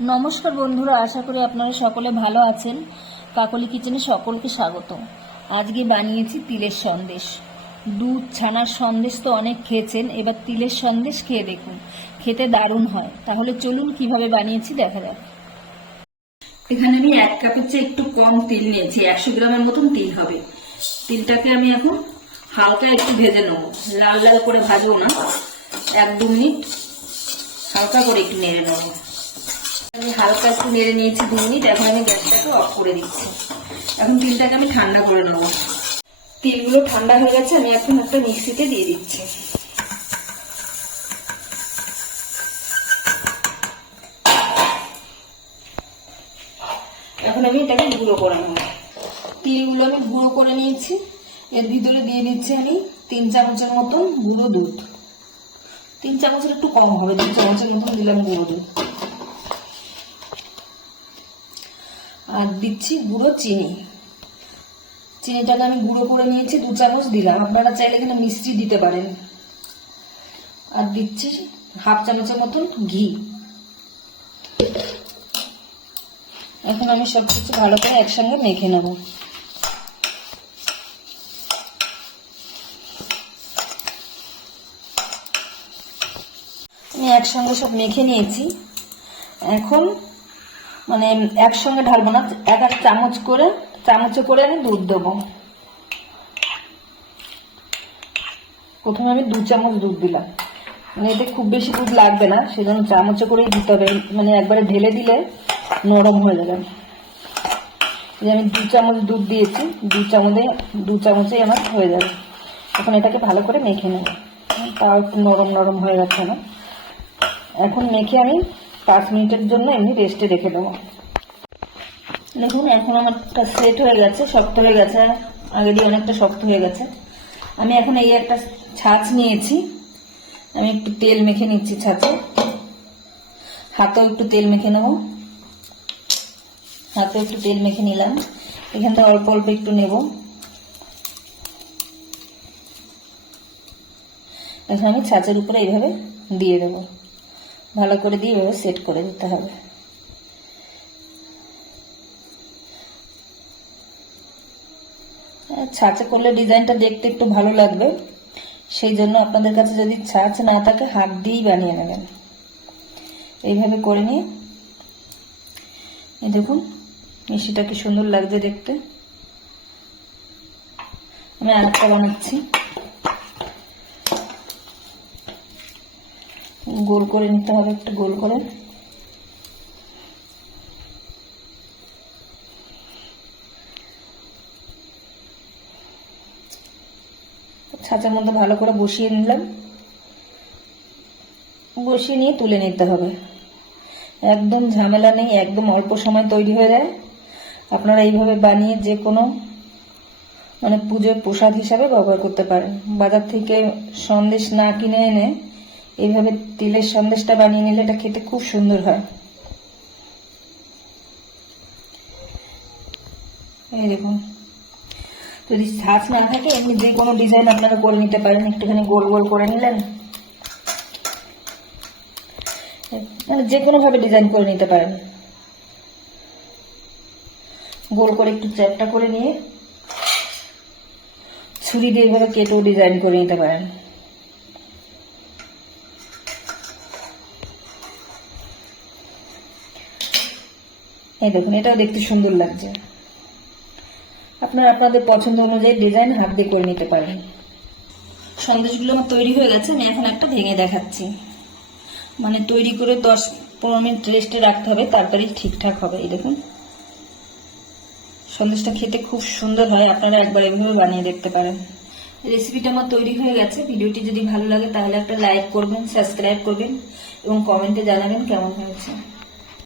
নমস্কার বন্ধুরা, আশা করি আপনারা সকলে ভালো আছেন। কাকলি কিচেনে সকলকে স্বাগত। আজকে বানিয়েছি তিলের সন্দেশ। দুধ ছানার সন্দেশ তো অনেক খেয়েছেন, এবার তিলের সন্দেশ খেয়ে দেখুন, খেতে দারুণ হয়। তাহলে চলুন কিভাবে বানিয়েছি দেখা যাক। এখানে আমি 1 কাপের চেয়ে একটু কম তিল নিয়েছি, 100 গ্রামের মতন তিল হবে। তিলটাকে আমি এখন হালকা একটু ভেজে নেব, লাল লাল করে ভাজবো না, 1-2 মিনিট হালকা করে একটু নেড়ে নেব। আমি হালকা একটু নেড়ে নিয়েছি 2 মিনিট। এখন আমি গ্যাসটাকে অফ করে দিচ্ছি। এখন তিলটাকে আমি ঠান্ডা করে নেব। তিলগুলো ঠান্ডা হয়ে গেছে, আমি এখন একটা মিক্সিতে দিয়ে দিচ্ছি। এখন আমি এটাকে গুঁড়ো করে নেব। তিলগুলো আমি গুঁড়ো করে নিয়েছি। এর ভিতরে দিয়ে দিচ্ছি আমি 3 চামচের মতন গুঁড়ো দুধ। 3 চামচের একটু কম হবে, 2 চামচের মতন দিলাম গুঁড়ো দুধ। আর দিচ্ছি গুঁড়ো চিনি। চিনিটাকে আমি গুঁড়ো করে নিয়েছি, 2 চামচ দিলাম। আপনারা চাইলে কিন্তু মিষ্টি দিতে পারেন। আর দিচ্ছি 1/2 চামচের মতন ঘি। এখন আমি সবকিছু ভালো করে একসঙ্গে মেখে নেব। আমি একসঙ্গে সব মেখে নিয়েছি। এখন মানে একসঙ্গে ঢালবো না, 1 চামচ করে চামচে করে আমি দুধ দেবো। প্রথমে আমি 2 চামচ দুধ দিলাম, মানে এতে খুব বেশি দুধ লাগবে না, সেজন্য চামচে করেই দিতে হবে। মানে একবারে ঢেলে দিলে নরম হয়ে যাবে। আমি 2 চামচ দুধ দিয়েছি, 2 চামচে আমার হয়ে যাবে। এখন এটাকে ভালো করে মেখে নেব। তাও একটু নরম নরম হয়ে গেছে না। এখন মেখে আমি 5 মিনিটের জন্য এমনি রেস্টে রেখে দেবো। দেখুন এখন আমারটা সেট হয়ে গেছে, শক্ত হয়ে গেছে, আগেরই অনেকটা শক্ত হয়ে গেছে। আমি এখন এই একটা ছাঁচ নিয়েছি, আমি একটু তেল মেখে নিচ্ছি ছাঁচে। হাতেও একটু তেল মেখে নেব। হাতেও একটু তেল মেখে নিলাম। এখান থেকে অল্প অল্প একটু নেব। এখন আমি ছাঁচের উপরে এইভাবে দিয়ে দেবো। ভালো করে দিয়ে এভাবে সেট করে দিতে হবে। ছাঁচে করলে ডিজাইনটা দেখতে একটু ভালো লাগবে, সেই জন্য আপনাদের কাছে যদি ছাঁচ না থাকে হাত দিয়েই বানিয়ে নেবেন। এইভাবে করে নিয়ে এই দেখুন মিষ্টিটা কি সুন্দর লাগছে দেখতে। আমি আরেকটা বানাচ্ছি। গোল করে নিতে হবে, একটু গোল করে। ছাঁচের মধ্যে ভালো করে বসিয়ে নিলাম। বসিয়ে নিয়ে তুলে নিতে হবে। একদম ঝামেলা নেই, একদম অল্প সময় তৈরি হয়ে যায়। আপনারা এইভাবে বানিয়ে যে কোনো মানে পুজোর প্রসাদ হিসাবে ব্যবহার করতে পারেন। বাজার থেকে সন্দেশ না কিনে এনে এইভাবে তিলের সন্দেশটা বানিয়ে নিলে এটা খেতে খুব সুন্দর হয়। এই দেখুন, যদি ছাঁচ না থাকে এমনি যে কোনো ডিজাইন আপনারা করে নিতে পারেন। একটুখানি গোল গোল করে নিলেন, মানে যে কোনো ভাবে ডিজাইন করে নিতে পারেন। গোল করে একটু চ্যাপটা করে নিয়ে ছুরি দিয়ে এভাবে কেটেও ডিজাইন করে নিতে পারেন। এই দেখুন এটাও দেখতে সুন্দর লাগছে। আপনারা আপনাদের পছন্দ অনুযায়ী ডিজাইন হাত দিয়ে করে নিতে পারেন। সন্দেশগুলো আমার তৈরি হয়ে গেছে। আমি এখন একটা ভেঙে দেখাচ্ছি। মানে তৈরি করে 10-15 মিনিট রেস্টে রাখতে হবে, তারপরেই ঠিকঠাক হবে। এই দেখুন সন্দেশটা খেতে খুব সুন্দর হয়। আপনারা একবার এভাবে বানিয়ে দেখতে পারেন। রেসিপিটা আমার তৈরি হয়ে গেছে। ভিডিওটি যদি ভালো লাগে তাহলে একটা লাইক করবেন, সাবস্ক্রাইব করবেন এবং কমেন্টে জানাবেন কেমন হয়েছে।